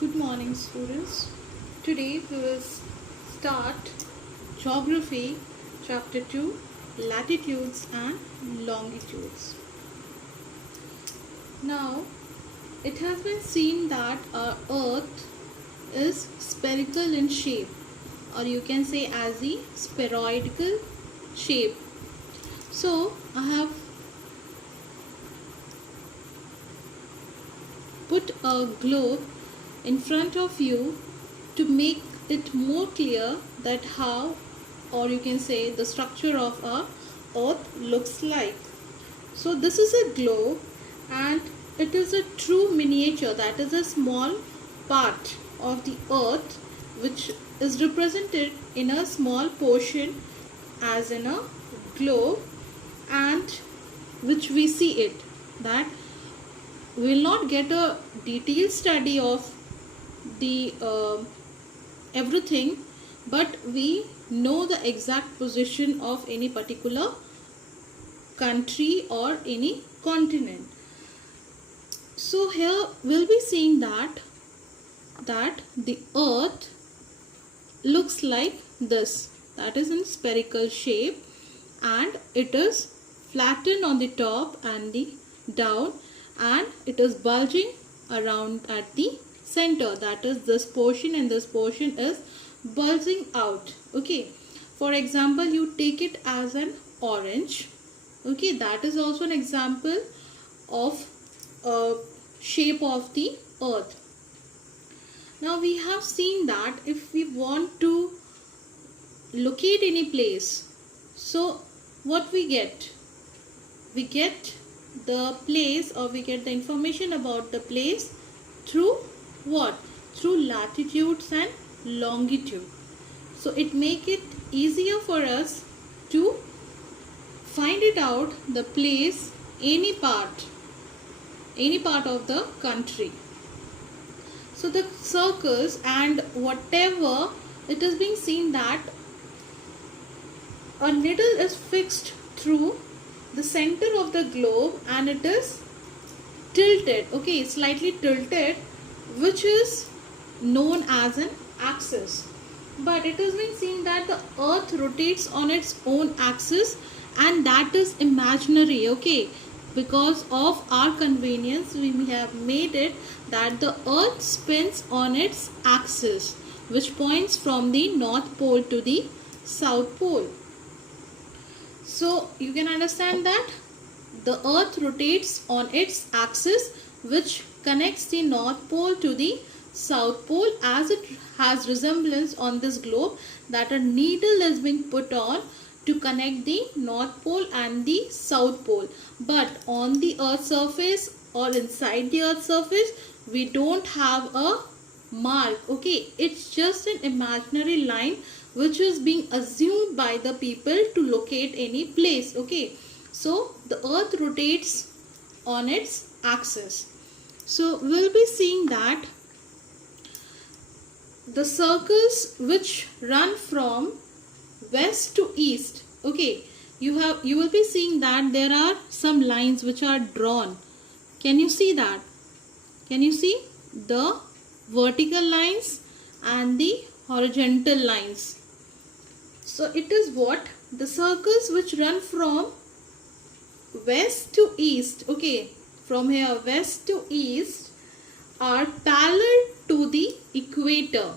Good morning, students. Today we will start Geography, Chapter 2, Latitudes and Longitudes. Now, it has been seen that our Earth is spherical in shape, or you can say as the spheroidal shape. So, I have put a globe in front of you to make it more clear that how, or you can say the structure of a earth looks like. So this is a globe and it is a true miniature, that is a small part of the earth which is represented in a small portion as in a globe, and which we see it that we will not get a detailed study of the everything, but we know the exact position of any particular country or any continent. So here we'll be seeing that the earth looks like this, that is in spherical shape, and it is flattened on the top and the down, and it is bulging around at the center, that is this portion, and this portion is bulging out. Okay, for example, you take it as an orange. Okay, that is also an example of shape of the earth. Now we have seen that if we want to locate any place, so what we get the place, or we get the information about the place through what? Through latitudes and longitude. So it make it easier for us to find it out the place, any part of the country. So the circles and whatever, it is being seen that a needle is fixed through the center of the globe and it is tilted, okay, slightly tilted, which is known as an axis. But it has been seen that the earth rotates on its own axis, and that is imaginary, okay, because of our convenience we have made it that the earth spins on its axis, which points from the north pole to the south pole. So you can understand that the earth rotates on its axis, which connects the north pole to the south pole, as it has resemblance on this globe that a needle is being put on to connect the north pole and the south pole. But on the earth's surface or inside the earth's surface, we don't have a mark, okay, it's just an imaginary line which is being assumed by the people to locate any place. Okay, so the earth rotates on its axis. So we'll be seeing that the circles which run from west to east, okay, you will be seeing that there are some lines which are drawn. Can you see that? Can you see the vertical lines and the horizontal lines? So it is what? The circles which run from west to east, okay, from here west to east, are parallel to the equator.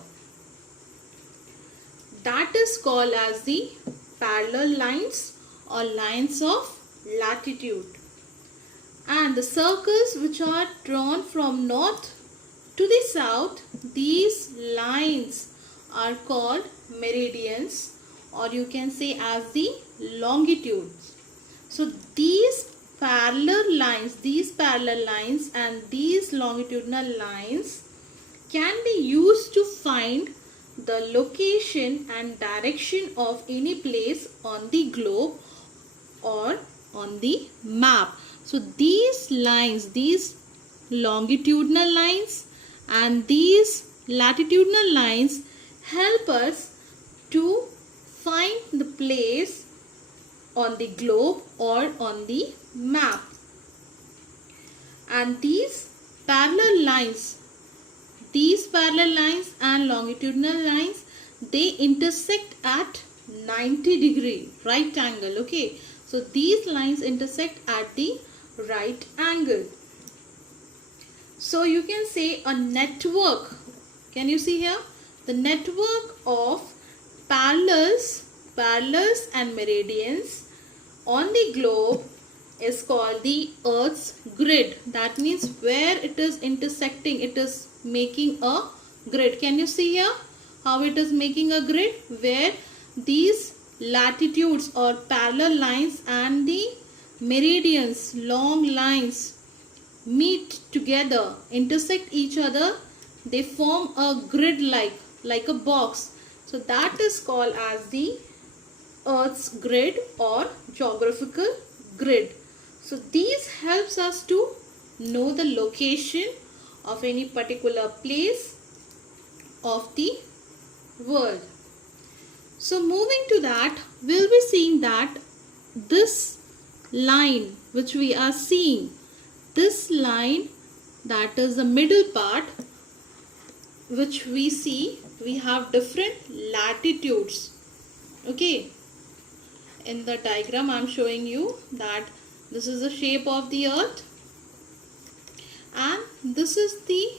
That is called as the parallel lines or lines of latitude. And the circles which are drawn from north to the south, these lines are called meridians, or you can say as the longitudes. So these parallel lines and these longitudinal lines can be used to find the location and direction of any place on the globe or on the map. So these lines, these longitudinal lines and these latitudinal lines help us to find the place on the globe or on the map. And these parallel lines these parallel lines and longitudinal lines, they intersect at 90 degree right angle. Okay, so these lines intersect at the right angle. So you can say a network, can you see here, the network of parallels and meridians on the globe is called the Earth's grid. That means where it is intersecting, it is making a grid. Can you see here how it is making a grid, where these latitudes or parallel lines and the meridians, long lines, meet together, intersect each other, they form a grid like a box. So that is called as the Earth's grid or geographical grid. So these helps us to know the location of any particular place of the world. So moving to that, we'll be seeing that this line which we are seeing, this line, that is the middle part which we see, we have different latitudes. Okay, in the diagram I am showing you that this is the shape of the earth and this is the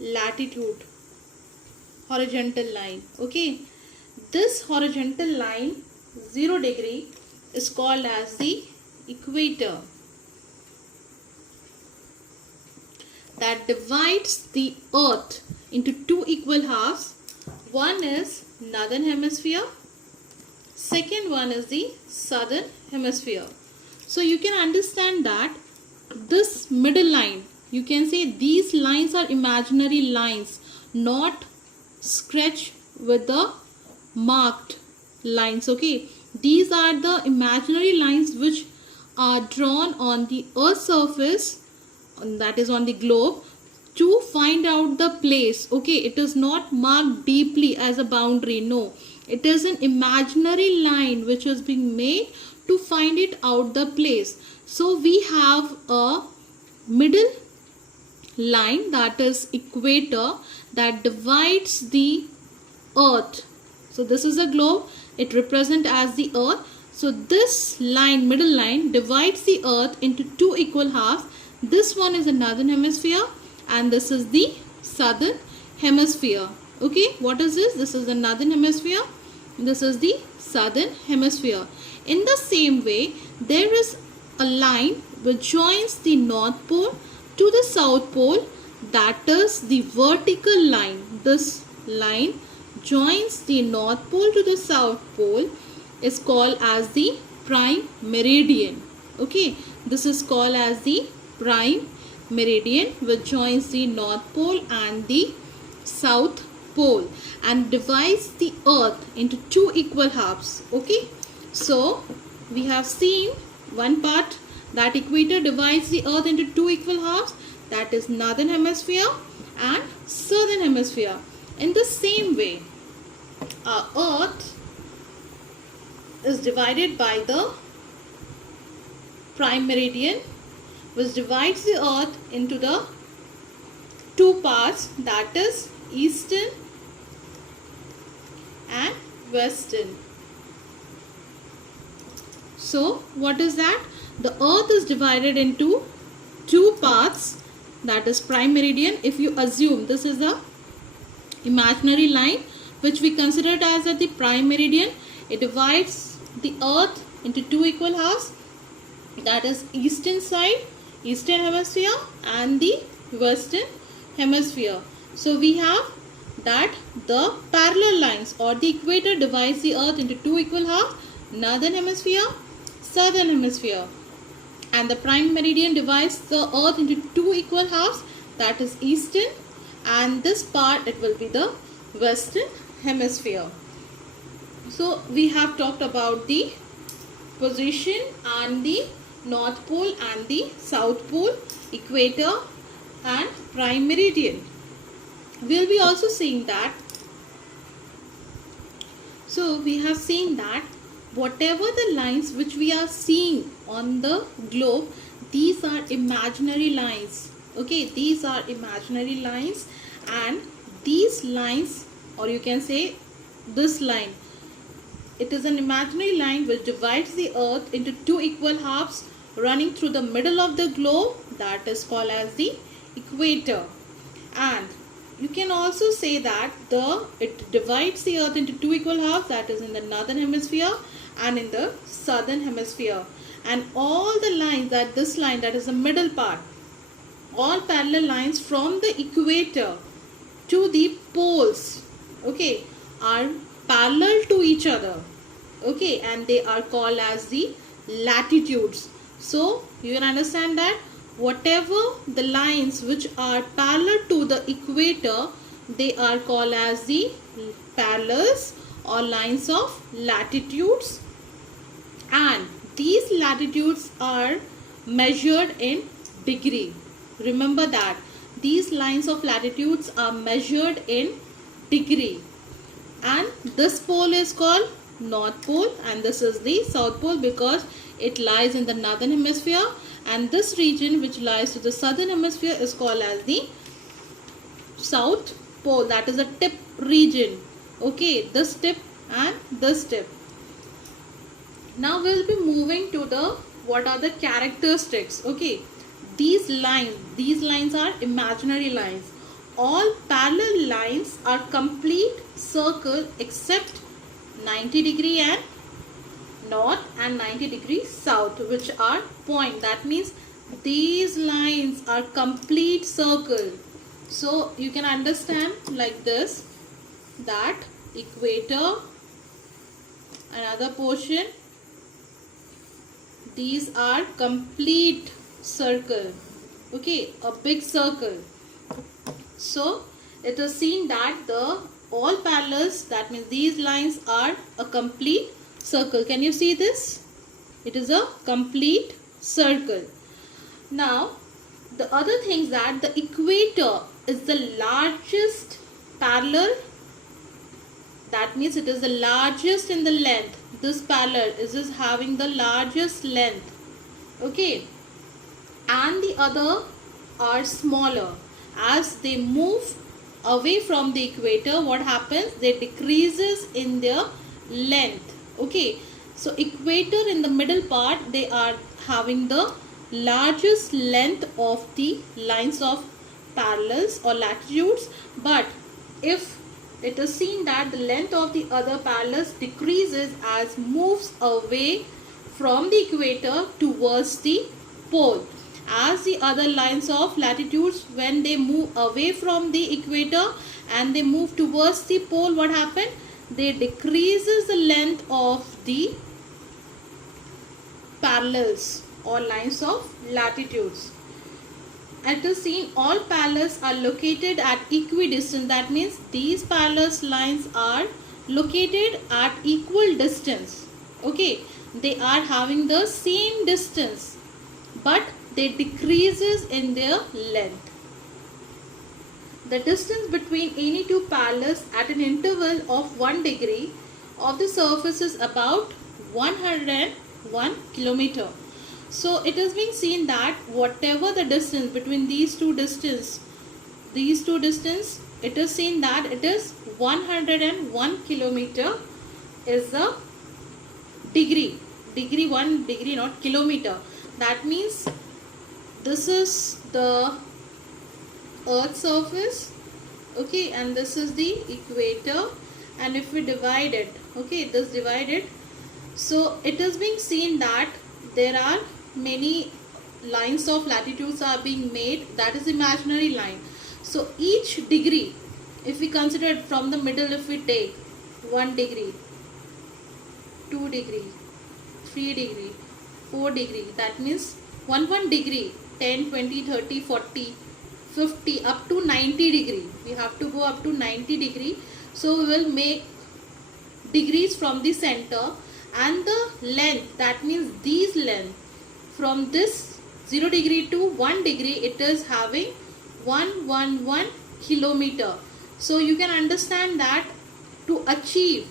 latitude, horizontal line. Okay, this horizontal line 0 degree is called as the equator, that divides the earth into two equal halves. One is northern hemisphere, second one is the southern hemisphere. So you can understand that this middle line, you can say these lines are imaginary lines, not sketched with the marked lines. Okay, these are the imaginary lines which are drawn on the earth's surface, that is on the globe, to find out the place. Okay, it is not marked deeply as a boundary, no, it is an imaginary line which is being made to find it out the place. So we have a middle line, that is equator, that divides the earth. So this is a globe, it represents as the earth. So this line, middle line, divides the earth into two equal halves. This one is the northern hemisphere and this is the southern hemisphere. Okay, what is this? This is the northern hemisphere, this is the southern hemisphere. In the same way, there is a line which joins the north pole to the south pole, that is the vertical line. This line joins the north pole to the south pole is called as the prime meridian. Okay, this is called as the prime meridian, which joins the north pole and the south pole and divides the earth into two equal halves. Okay, so we have seen one part, that equator divides the earth into two equal halves, that is northern hemisphere and southern hemisphere. In the same way, our earth is divided by the prime meridian, which divides the earth into the two parts, that is eastern and western. So what is that? The earth is divided into two parts, that is prime meridian. If you assume this is the imaginary line which we considered as the prime meridian, it divides the earth into two equal halves, that is eastern side, eastern hemisphere, and the western hemisphere. So we have that the parallel lines or the equator divides the earth into two equal halves, northern hemisphere, southern hemisphere, and the prime meridian divides the earth into two equal halves, that is eastern, and this part it will be the western hemisphere. So we have talked about the position and the north pole and the south pole, equator and prime meridian. We will be also seeing that, so we have seen that whatever the lines which we are seeing on the globe, these are imaginary lines. Okay, these are imaginary lines, and these lines, or you can say this line, it is an imaginary line which divides the earth into two equal halves running through the middle of the globe, that is called as the equator. And you can also say that it divides the earth into two equal halves, that is in the northern hemisphere and in the southern hemisphere. And all the lines, that this line, that is the middle part, all parallel lines from the equator to the poles, okay, are parallel to each other, okay, and they are called as the latitudes. So you can understand that whatever the lines which are parallel to the equator, they are called as the parallels or lines of latitudes, and these latitudes are measured in degree. Remember that these lines of latitudes are measured in degree. And this pole is called North Pole, and this is the South Pole because it lies in the northern hemisphere, and this region which lies to the southern hemisphere is called as the South Pole, that is a tip region. Okay, this tip and this tip. Now we'll be moving to the what are the characteristics. Okay, these lines are imaginary lines. All parallel lines are complete circle except 90° and north and 90° south, which are point. That means these lines are complete circle. So you can understand like this, that equator, another portion, these are complete circle, okay, a big circle. So it is seen that the all parallels, that means these lines are a complete circle. Can you see this? It is a complete circle. Now the other thing is that the equator is the largest parallel, that means it is the largest in the length. This parallel is having the largest length, okay, and the other are smaller. As they move away from the equator, what happens? They decreases in their length, okay. So equator in the middle part, they are having the largest length of the lines of parallels or latitudes, but if it is seen that the length of the other parallels decreases as moves away from the equator towards the pole. As the other lines of latitudes, when they move away from the equator and they move towards the pole, what happened? They decreases the length of the parallels or lines of latitudes. It is seen all parallels are located at equidistant. That means these parallels lines are located at equal distance. Okay, they are having the same distance, but they decreases in their length. The distance between any two parallels at an interval of 1 degree of the surface is about 101 kilometer. So it has been seen that whatever the distance between these two distance, it is seen that it is 101 kilometer is the degree. 1 degree, not kilometer. That means this is the earth surface, okay, and this is the equator, and if we divide it, okay, this divided, so it is being seen that there are many lines of latitudes are being made, that is imaginary line. So each degree, if we consider it from the middle, if we take 1 degree, 2 degree, 3 degree, 4 degree, that means 1 degree, 10, 20, 30, 40, 50, up to 90 degree. We have to go up to 90 degree. So we will make degrees from the center, and the length, that means these length from this 0 degree to 1 degree, it is having 111 kilometer. So you can understand that to achieve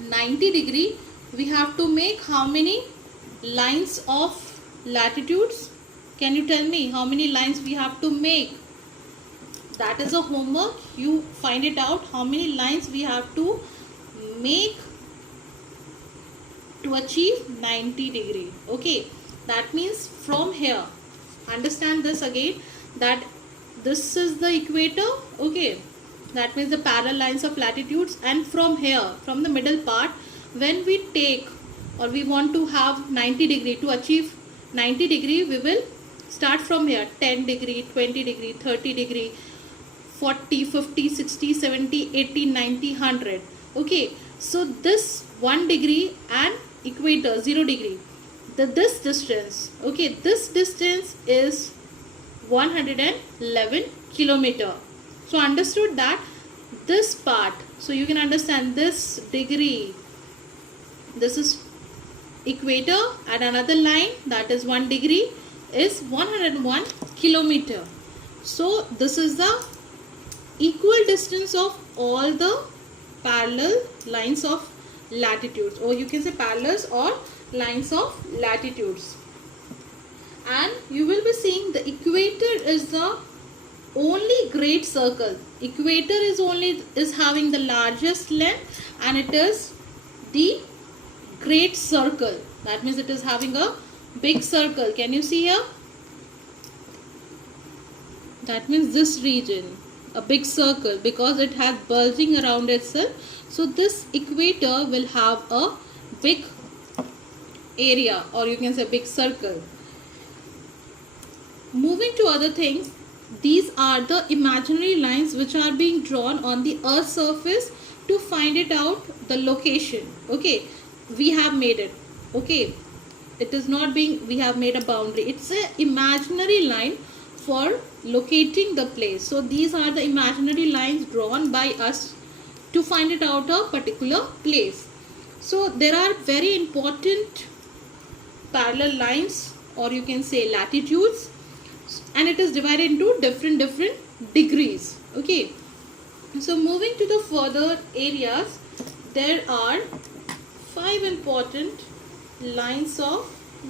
90 degree, we have to make how many lines of latitudes? Can you tell me how many lines we have to make? That is a homework. You find it out how many lines we have to make to achieve 90 degree. Okay, that means from here, understand this again, that this is the equator. Okay, that means the parallel lines of latitudes, and from here, from the middle part, when we take or we want to have 90 degree, to achieve 90 degree, we will start from here, 10 degree, 20 degree, 30 degree, 40, 50, 60, 70, 80, 90, 100. Okay, so this 1 degree and equator 0 degree, this distance, okay, this distance is 111 kilometer. So understood that this part, so you can understand this degree, this is equator, and another line that is 1 degree is 101 kilometer. So this is the equal distance of all the parallel lines of latitudes, or you can say parallels or lines of latitudes. And you will be seeing the equator is the only great circle. Equator is having the largest length, and it is the great circle. That means it is having a big circle. Can you see here? That means this region, a big circle, because it has bulging around itself. So this equator will have a big area, or you can say big circle. Moving to other things, these are the imaginary lines which are being drawn on the Earth's surface to find it out the location. Okay, we have made it. Okay, it is not being, we have made a boundary. It's an imaginary line for locating the place. So these are the imaginary lines drawn by us to find it out a particular place. So there are very important parallel lines, or you can say latitudes, and it is divided into different degrees. Okay, so moving to the further areas, there are 5 important lines of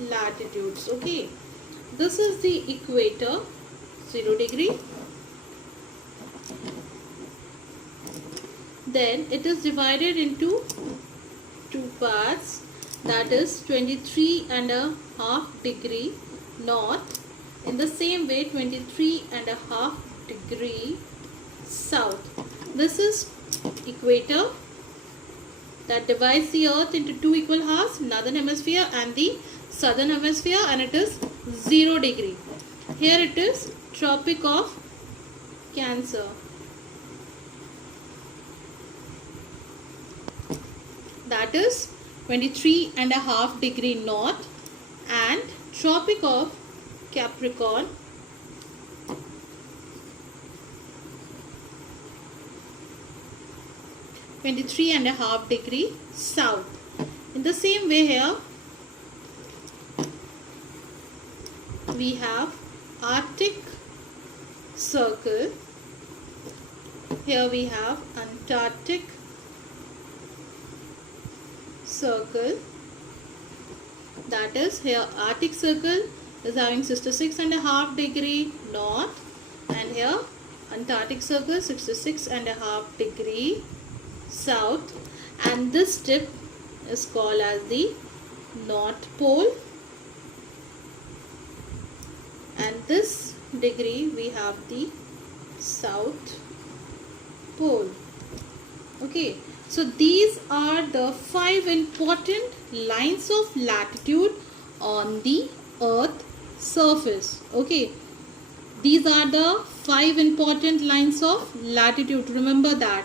latitudes. Okay, this is the equator, 0 degree. Then it is divided into 2 parts, that is 23.5 degree north. In the same way, 23.5 degree south. This is equator that divides the earth into 2 equal halves, northern hemisphere and the southern hemisphere, and it is 0 degree. Here it is Tropic of Cancer. That is 23.5 degree north, and Tropic of Capricorn, (23.5 degree south). In the same way, here we have Arctic Circle. Here we have Antarctic Circle. That is, here Arctic Circle is having 66.5 degree north, and here Antarctic Circle 66.5 degree south, and this tip is called as the North Pole, and this degree we have the South Pole. Okay, so these are the 5 important lines of latitude on the Earth surface. Okay, these are the 5 important lines of latitude. Remember that.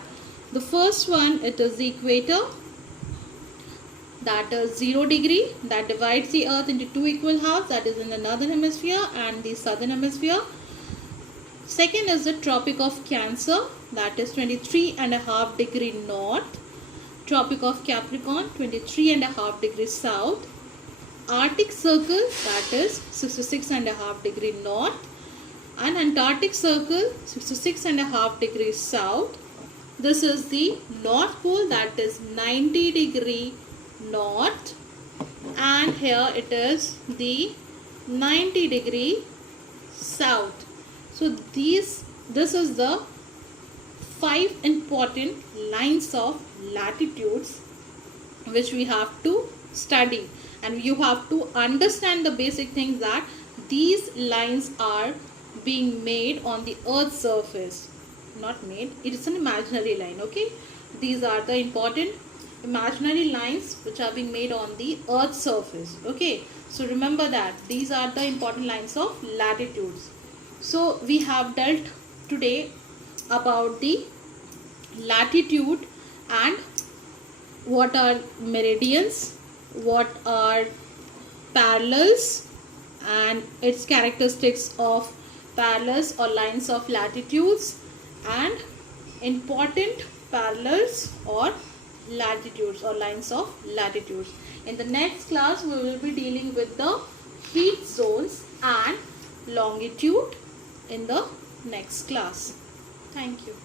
The first one, it is the equator, that is 0 degree, that divides the earth into 2 equal halves, that is in the northern hemisphere and the southern hemisphere. Second is the Tropic of Cancer, that is 23.5 degree north. Tropic of Capricorn, 23.5 degrees south. Arctic Circle, that is 66.5 degree north, and Antarctic Circle 66.5 degrees south. This is the North Pole, that is 90 degree north, and here it is the 90° south. So this is the 5 important lines of latitudes which we have to study, and you have to understand the basic things that these lines are being made on the earth's surface. Not made, it is an imaginary line. Okay, these are the important imaginary lines which are being made on the earth's surface. Okay, so remember that these are the important lines of latitudes. So we have dealt today about the latitude and what are meridians, what are parallels and its characteristics of parallels or lines of latitudes, and important parallels or latitudes or lines of latitudes. In the next class we will be dealing with the heat zones and longitude in the next class. Thank you.